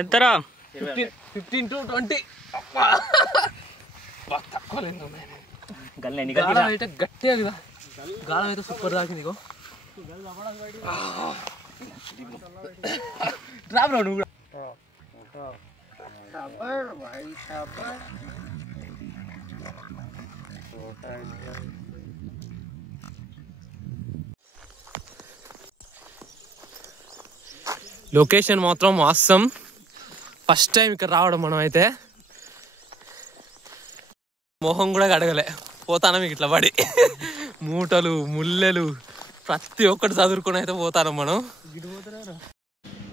ఎంతరా 15 to 20 తక్కువ లేదు అయితే గట్టిగా కదా గాలం అయితే సూపర్ తాకింది ఇగో డ్రాప్ రావు నువ్వు లొకేషన్ మాత్రం ఆసమ్. ఫస్ట్ టైం ఇక్కడ రావడం మనం అయితే మొహం కూడా కడగలే పోతాను మీకు ఇట్లా పడి మూటలు ముల్లెలు ప్రతి ఒక్కటి చదువుకుని అయితే పోతాను మనం.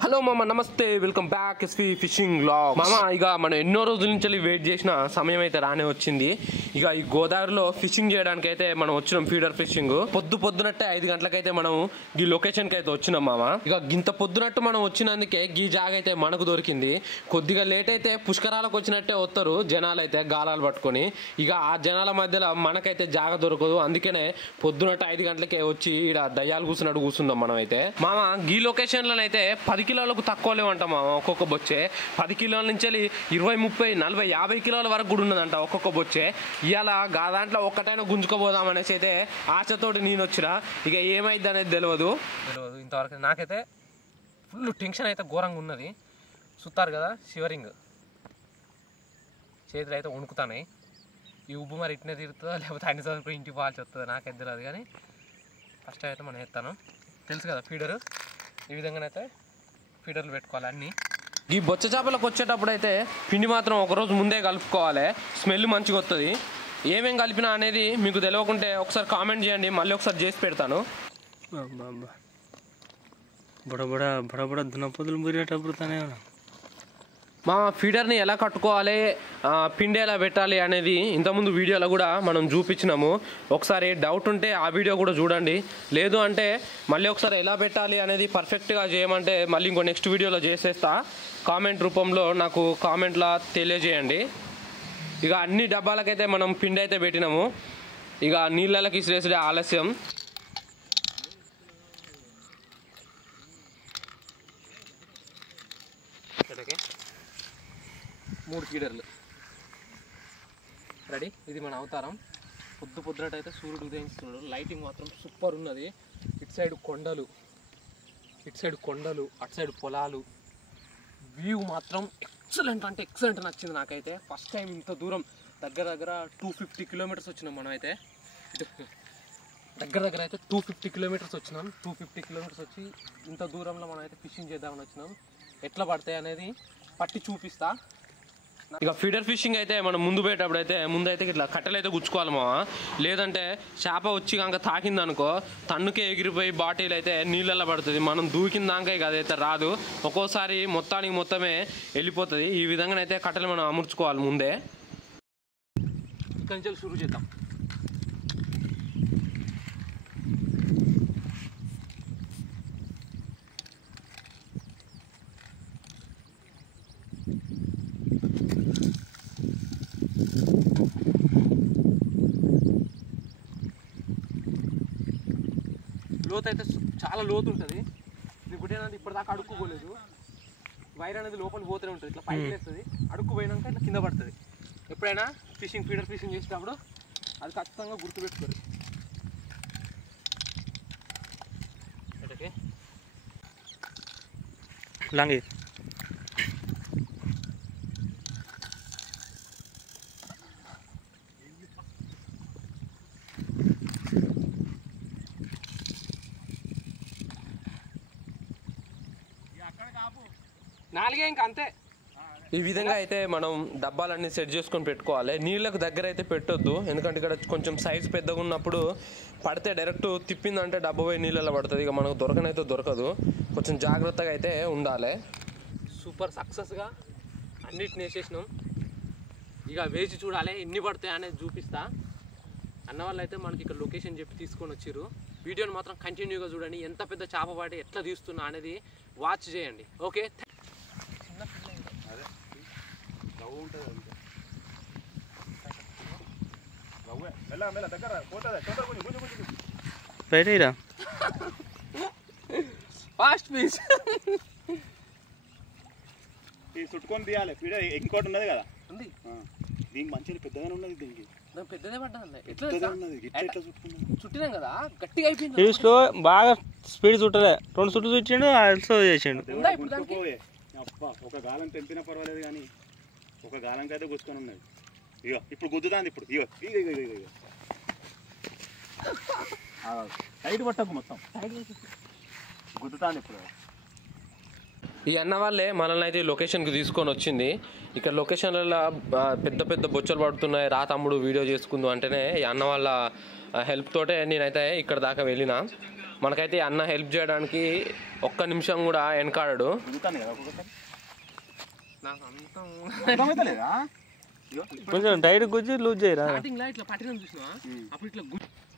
హలో మామ, నమస్తే, welcome back SV fishing vlog. మామ ఇక మనం ఎన్నో రోజుల నుంచి వెయిట్ చేసిన సమయం అయితే రానే వచ్చింది. ఇక ఈ గోదావరిలో ఫిషింగ్ చేయడానికి అయితే మనం వచ్చినాం. ఫీడర్ ఫిషింగ్ పొద్దునట్టే 5 గంటలకైతే మనం ఈ లొకేషన్ కి అయితే వచ్చినాం మామ. ఇక గింత పొద్దునట్టు మనం వచ్చినందుకే ఈ జాగ అయితే మనకు దొరికింది. కొద్దిగా లేట్ అయితే పుష్కరాలకు వచ్చినట్టే వస్తారు జనాలు అయితే గాలాలు పట్టుకొని. ఇక ఆ జనాల మధ్యలో మనకైతే జాగ దొరకదు. అందుకనే పొద్దునట్టు 5 గంటలకే వచ్చి ఇక్కడ దయ్యాలు కూర్చున్నట్టు కూర్చుందాం మనం అయితే. మామ ఈ లొకేషన్ లోనైతే 10 కిలోలకు తక్కువ లేవంటాం ఒక్కొక్క బొచ్చే. 10 కిలోల నుంచి 20, 30, 40, 50 కిలోల వరకు కూడా ఉన్నదంట ఒక్కొక్క బొచ్చే. ఇవాళ దాంట్లో ఒక్కటైనా గుంజుకోపోదాం అనేసి అయితే ఆశతోటి నేను వచ్చినా. ఇక ఏమైంది అనేది తెలియదు ఇంతవరకు. నాకైతే ఫుల్ టెన్షన్ అయితే ఘోరంగా ఉన్నది. చూస్తారు కదా షివరింగ్, చేతులు అయితే వణుకుతాయి. ఈ ఉబ్బు మరి ఇట్నే తిరుగుతుందా లేకపోతే అన్ని చదువుకు ఇంటికి పోవాల్సి వస్తుందో నాకైతే తెలియదు. కానీ ఫస్ట్ అయితే మనం ఎత్తాను. తెలుసు కదా ఫీడరు ఈ విధంగానైతే ఫీడర్లు పెట్టుకోవాలి అన్నీ. ఈ బొచ్చ చేపలకు వచ్చేటప్పుడు అయితే పిండి మాత్రం ఒకరోజు ముందే కలుపుకోవాలి. స్మెల్ మంచిగా వస్తుంది. ఏమేం కలిపినా అనేది మీకు తెలియకుంటే ఒకసారి కామెంట్ చేయండి, మళ్ళీ ఒకసారి చేసి పెడతాను. బడబడ దున్నపోతులు మురిగేటప్పుడు తానే మా ఫీడర్ని ఎలా కట్టుకోవాలి, పిండి ఎలా పెట్టాలి అనేది ఇంతకుముందు వీడియోలో కూడా మనం చూపించినాము. ఒకసారి డౌట్ ఉంటే ఆ వీడియో కూడా చూడండి. లేదు అంటే మళ్ళీ ఒకసారి ఎలా పెట్టాలి అనేది పర్ఫెక్ట్గా చేయమంటే మళ్ళీ ఇంకో నెక్స్ట్ వీడియోలో చేసేస్తా. కామెంట్ రూపంలో నాకు కామెంట్లో తెలియజేయండి. ఇక అన్ని డబ్బాలకైతే మనం పిండి అయితే పెట్టినాము. ఇక నీళ్ళకి ఇసిరేసే ఆలస్యం. మూడు ఫీడర్లు రెడీ. ఇది మన అవతారం. పొద్దునట్టయితే సూర్యుడు ఉదయిస్తున్నాడు. లైటింగ్ మాత్రం సూపర్ ఉన్నది. ఇటు సైడ్ కొండలు, అటు సైడ్ పొలాలు. వ్యూ మాత్రం ఎక్సలెంట్ అంటే ఎక్సలెంట్ నచ్చింది నాకైతే. ఫస్ట్ టైం ఇంత దూరం దగ్గర 250 కిలోమీటర్స్ వచ్చినాం మనం అయితే. దగ్గర అయితే 250 కిలోమీటర్స్ వచ్చినాం. 250 కిలోమీటర్స్ వచ్చి ఇంత దూరంలో మనం అయితే ఫిషింగ్ చేద్దామని వచ్చినాం. ఎట్లా పడతాయి అనేది పట్టి చూపిస్తా. ఇక ఫీడర్ ఫిషింగ్ అయితే మనం ముందు పోయేటప్పుడు అయితే ముందైతే ఇట్లా కట్టెలు అయితే గుచ్చుకోవాలి మామ. లేదంటే చేప వచ్చి కనుక తాకింది అనుకో తన్నుకే ఎగిరిపోయి బాటిల్ అయితే నీళ్ళల్లో పడుతుంది. మనం దూకిన దాకా ఇక అదైతే రాదు. ఒక్కోసారి మొత్తమే వెళ్ళిపోతుంది. ఈ విధంగానైతే కట్టెలు మనం అమర్చుకోవాలి ముందే. ఇక్కడి నుంచి షురూ చేద్దాం. లోతు అయితే చాలా లోతు ఉంటుంది. ఇప్పుడు ఏంటంటే ఇప్పటిదాకా అడుక్కోలేదు. వైర్ అనేది లోపల పోతూనే ఉంటుంది. ఇట్లా పైకి వేస్తుంది. అడుక్కు పోయినాక ఇట్లా కింద పడుతుంది. ఎప్పుడైనా ఫీడర్ ఫిషింగ్ చేసేటప్పుడు అది ఖచ్చితంగా గుర్తుపెట్టుకోరు. ఓకే లాంగి నాలుగే ఇంకా అంతే. ఈ విధంగా అయితే మనం డబ్బాలన్నీ సెట్ చేసుకొని పెట్టుకోవాలి. నీళ్ళకు దగ్గర అయితే పెట్టొద్దు. ఎందుకంటే ఇక్కడ కొంచెం సైజు పెద్దగా ఉన్నప్పుడు పడితే డైరెక్ట్ తిప్పిందంటే డబ్బా పోయి నీళ్ళలో పడుతుంది. ఇక మనకు దొరకనైతే దొరకదు. కొంచెం జాగ్రత్తగా అయితే ఉండాలి. సూపర్ సక్సెస్గా అన్నిటిని వేసేసినాం. ఇక వేసి చూడాలి ఎన్ని పడతాయి అనేది చూపిస్తా. అన్న వాళ్ళు అయితే మనకి ఇక్కడ లొకేషన్ చెప్పి తీసుకొని వచ్చారు. వీడియోని మాత్రం కంటిన్యూగా చూడండి. ఎంత పెద్ద చేప పడి ఎట్లా తీస్తున్నా అనేది వాచ్ చేయండి. ఓకే బయట ఫాస్ట్ పీస్ చుట్టుకొని తీయాలి పీడ ఇంకోటి ఉన్నది కదా ఉంది దీనికి మంచిగా పెద్దగానే ఉన్నది దీనికి పెద్దదే పడ్డది పెద్దగా ఉన్నది ఇట్లా చుట్టుకున్నది చుట్టినాం కదా గట్టిగా అయిపోయింది ఇది స్లో బాగా స్పీడ్ చుట్టలే 2 చుట్టూ చుట్టిండు స్లో చేసిండు అబ్బా ఒక గాలం తెంపినా పర్వాలేదు కానీ ఒక గాలంకి అయితే గుచ్చుకొని ఉన్నది ఇగో ఇప్పుడు గుద్దుతాంది ఇప్పుడు ఇగో ఇగో ఇగో ఇగో ఇగో సైడ్ పట్టకు మొత్తం గుద్దుతాంది ఇప్పుడు ఈ అన్న వాళ్ళే మనల్ని అయితే లొకేషన్కి తీసుకొని వచ్చింది ఇక్కడ లొకేషన్లలో పెద్ద పెద్ద బొచ్చలు పడుతున్నాయి రా తమ్ముడు వీడియో చేసుకుందు అంటేనే ఈ అన్న వాళ్ళ హెల్ప్ తోటే నేనైతే ఇక్కడ దాకా వెళ్ళిన మనకైతే అన్న హెల్ప్ చేయడానికి ఒక్క నిమిషం కూడా వెనకాడాడు కొంచెం టైట్ గుజ్జి లూజ్ చేయరా ఇట్లా పట్టిన చూసినా అప్పుడు ఇట్లా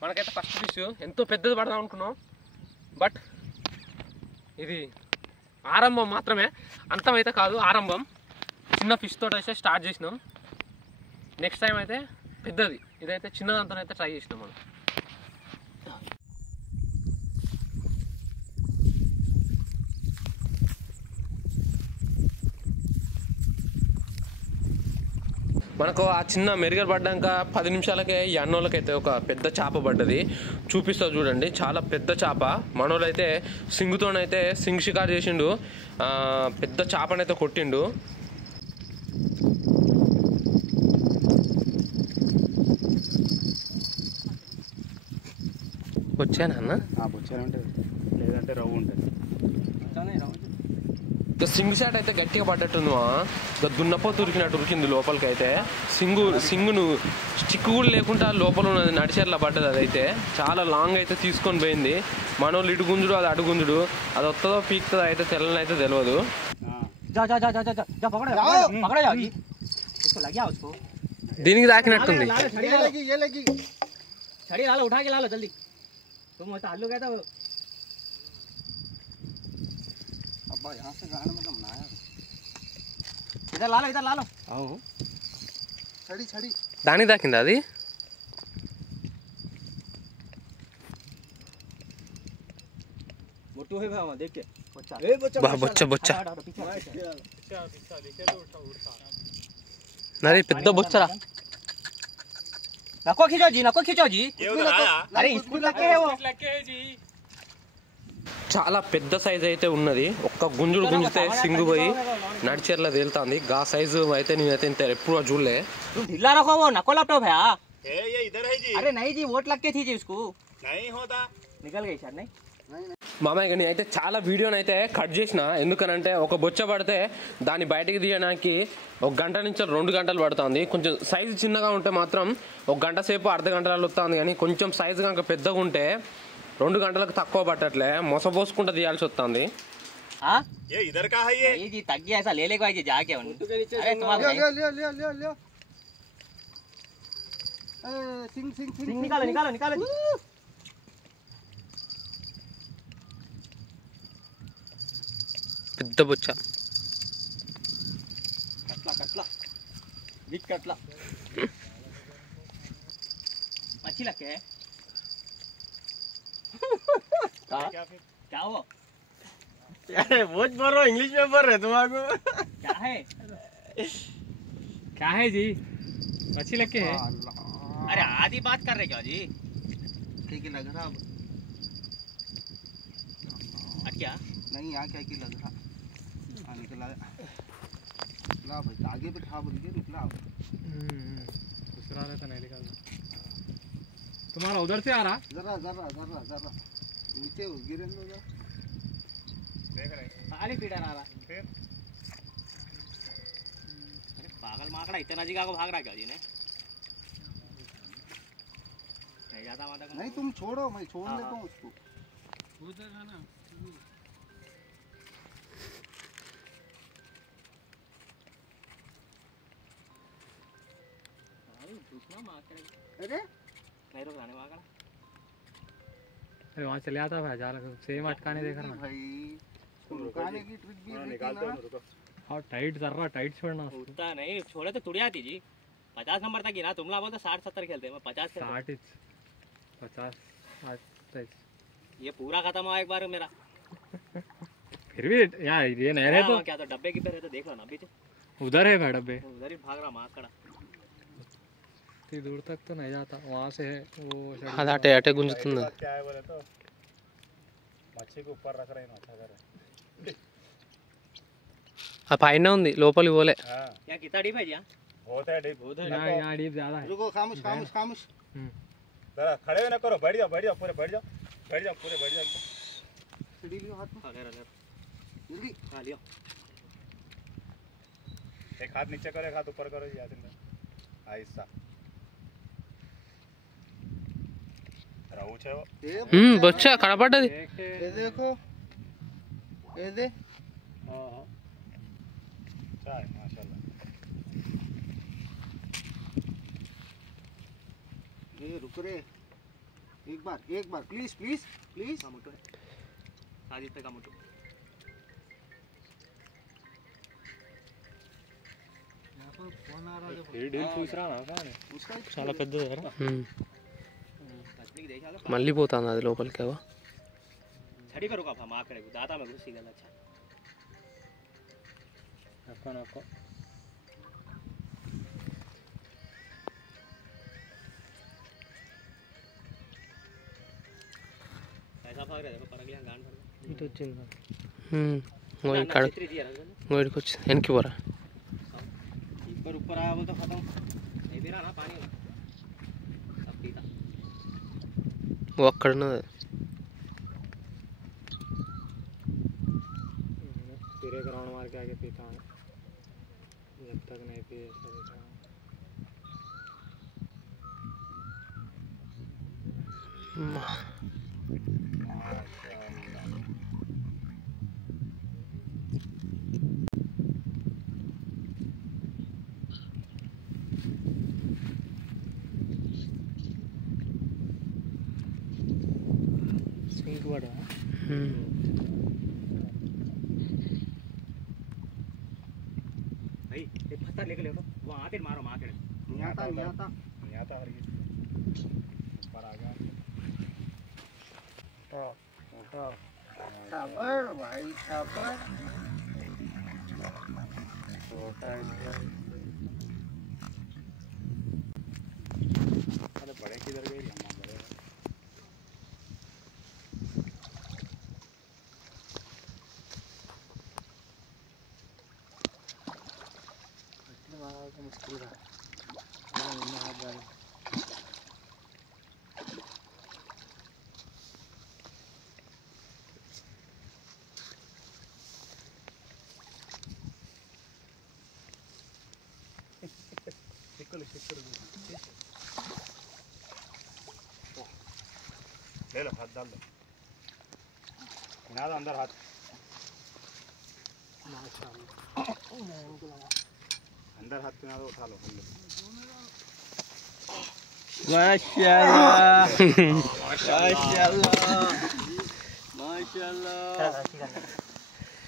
మనకైతే ఫస్ట్ ఫిష్ ఎంతో పెద్దది పడదాం అనుకున్నాం బట్ ఇది ఆరంభం మాత్రమే అంతం అయితే కాదు ఆరంభం చిన్న ఫిష్ తోటి అయితే స్టార్ట్ చేసినాం నెక్స్ట్ టైం అయితే పెద్దది ఇదైతే చిన్నదంతా అయితే ట్రై చేసినాం మనం మనకు ఆ చిన్న మెరుగలు పడ్డాక 10 నిమిషాలకే ఈ అన్నోళ్ళకైతే ఒక పెద్ద చేప పడ్డది చూపిస్తా చూడండి చాలా పెద్ద చేప మనోళ్ళైతే సింగుతోనైతే సింగ్ షికార్ చేసిండు పెద్ద చేపనైతే కొట్టిండు వచ్చానా అన్న వచ్చాను ఉంటుంది లేదంటే రవ్వు ఉంటుంది సింగ్ షాట్ అయితే గట్టిగా పడ్డట్టుంది దున్నపో ఉరికినట్టు ఉరికింది లోపలికి అయితే సింగును స్టిక్ కూడా లేకుండా లోపల ఉన్నది నడిచేట్లా పడ్డది అదైతే చాలా లాంగ్ అయితే తీసుకొని పోయింది మనోళ్ళు ఇటు గుంజుడు అది అడు గుంజుడు అది వస్తుందో పీక్తుందో అయితే తెల్లని అయితే తెలియదు దీనికి తాకినట్టుంది अब्बा यहाँ से गाने में कम ना है इधर ला लो छड़ी छड़ी దానికి తాకిందా అది मोटू है भाई देख के బొచ్చ బొచ్చ నరే పెద్ద బొచ్చరా नको खींचो जी अरे स्कूल लगे है वो చాలా పెద్ద సైజ్ అయితే ఉన్నది ఒక్క గుంజుడు గుంజితే సింగు పోయి నడిచేర్లా తేలుతుంది గా సైజు అయితే నేనైతే ఇంత ఎప్పుడు చూడలే तुम ढीला रखो वो नको लैपटॉप है ये इधर है जी अरे नहीं जी वोट लग के थी जी उसको नहीं होता निकल गई सर नहीं మామయ్య నేనైతే చాలా వీడియోని అయితే కట్ చేసిన ఎందుకనంటే ఒక బొచ్చ పడితే దాన్ని బయటకు తీయడానికి 1 గంట నుంచి 2 గంటలు పడుతుంది కొంచెం సైజు చిన్నగా ఉంటే మాత్రం 1 గంట సేపు అర్ధ గంటలలో వస్తుంది కానీ కొంచెం సైజు కనుక పెద్దగా ఉంటే 2 గంటలకు తక్కువ పట్టట్లే మొసపోసుకుంటూ తీయాల్సి వస్తుంది ये इधर का है ये जी तक गया ऐसा ले ले भाई जी जाके अरे तुम्हारा ले सिंग निकालो जी పెద్ద బొచ్చ कटला बिग कटला अच्छी लगते है क्या वो अरे बहुत बोल रहा इंग्लिश में बोल रहे तुम्हारे क्या है जी अच्छी लगती है अरे आधी बात कर रहे क्या जी ठीक लग रहा क्या नहीं यहाँ क्या लग रहा निकला ला भाई आगे पे था बोल के निकला दूसरा रहता नहीं निकाल तुम्हारा उधर से आ रहा जरा जरा जरा जरा नीचे गिरे लो जरा देख रहे खाली फीडर आ रहा फिर अरे पागल माकड़ा इतना जगह को भाग रहा क्या जी ने नहीं जाता माता नहीं तुम छोड़ो मैं छोड़ लेता हूँ उसको उधर है ना अरे नहीं रुक जाने माकड़ा अरे वहाँ चले आता भाई जाल सेम अटकाने देख रहा भाई रुकाने की ट्रिक भी निकालते हैं हाँ टाइट कर रहा टाइट छोड़ना उतना नहीं छोड़े तो तुड़ी आती जी 50 नंबर तक गिरा तुम लोग बोलते 60-70 खेलते हैं मैं 50 खेलता 50 60 ये पूरा खत्म हुआ एक बार मेरा फिर भी यार ये नहर है तो क्या तो डब्बे की तरह तो देख लो ना अभी तो उधर है भाई डब्बे, उधर ही भाग रहा माँ कड़ा। इतनी दूर तक तो नहीं जाता, वहाँ से है वो सड़क। అది అటే అటే గుంజుతుంది क्या है बोले तो मच्छी को ऊपर रख रहे हैं अच्छा कर ఆ పైన ఉంది లోపలికి పోలే हाँ क्या कितना डीप है जी? बहुत है डीप यहाँ डीप ज्यादा है। रुको खामोश खामोश खामोश हम्म। जरा खड़े ना करो, बैठ जाओ पूरे बैठ जाओ पूरे बैठ जाओ हाँ ले रहा जल्दी हाँ लियो। एक हाथ नीचे करो एक हाथ ऊपर करो जी आसिम आहिस्ता राउच है वो బొచ్చా కనపడ్డది ये देखो ये दे हाँ हाँ चाय माशाल्लाह ये रुक रे एक बार प्लीज प्लीज प्लीज का मोटो है साजिद पे का मोटो ये डील पूछ रहा ना कहाँ है? చాలా పెద్దది కదా मछली की देखा लो మళ్ళీ పోతుంది అది లోపలికి అవా छड़ी करो का माँ करे दादा में घुस गया अच्छा నక్కో నక్కో ऐसा भाग रहा है देखो पर अगले गांड भर ఇటు వచ్చింది ఇక్కడ चित्री दिया रंग ఇక్కడికి వచ్చి వెనక్కి పోరా ऊपर ऊपर आया वो तो खत्म नहीं दे रहा ना पानी सब पीता ఓ అక్కడ ఉన్నది पूरे ग्राउंड मार के आगे पीता हूँ जब तक नहीं पिए ऐसा पीता हूँ। सिंक बड़ा भाई ये पत्थर लेके ले लो वो आते मारो माँ करे नहीं आता नहीं आता हर ऊपर आ गया खबर भाई खबर अरे बड़े किधर गए यहाँ बड़े मुश्किल रहा ले लो हाथ डाल दो ना अंदर हाथ अंदर हाथ पिना दो उठा लो हम लोग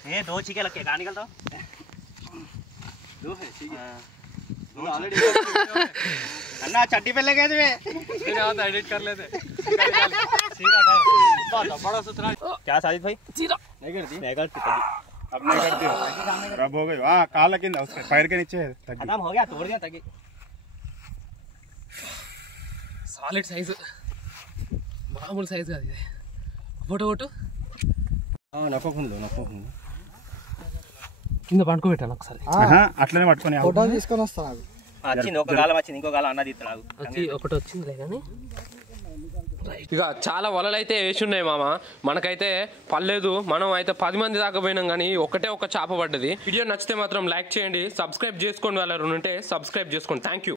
ये दो चीके लग के कहाँ निकलता दो है ठीक है अन्ना चट्टी पे लगे थे आता एडिट कर लेते बड़ा सुथरा क्या साजिद भाई नहीं करती मैं करती अब नहीं करती हो रब हो गई हाँ काला किन उसके पैर के नीचे है खत्म हो गया तोड़ दिया ताकि సాలిడ్ సైజు మామూలు సైజు కాదు ఇది ఫోటో ఫోటో नको खुन लो नको खुन కింద పండుకోబెట్టాను ఒకసారి అట్లనే పట్టుకొని ఫోటో తీసుకొని వస్తా నాకు వచ్చింది ఒక గాలం వచ్చింది ఇంకో గాలం అన్న తీస్తున్నాడు వచ్చి ఒకటి వచ్చిందిలే కానీ ఇక చాలా వలలు అయితే వేసి ఉన్నాయి మామ మనకైతే పర్లేదు మనం అయితే 10 మంది దాకా పోయినాం కానీ ఒకటే ఒక చేప పడ్డది వీడియో నచ్చితే మాత్రం లైక్ చేయండి సబ్స్క్రైబ్ చేసుకోండి వాళ్ళు ఉంటే సబ్స్క్రైబ్ చేసుకోండి థ్యాంక్ యూ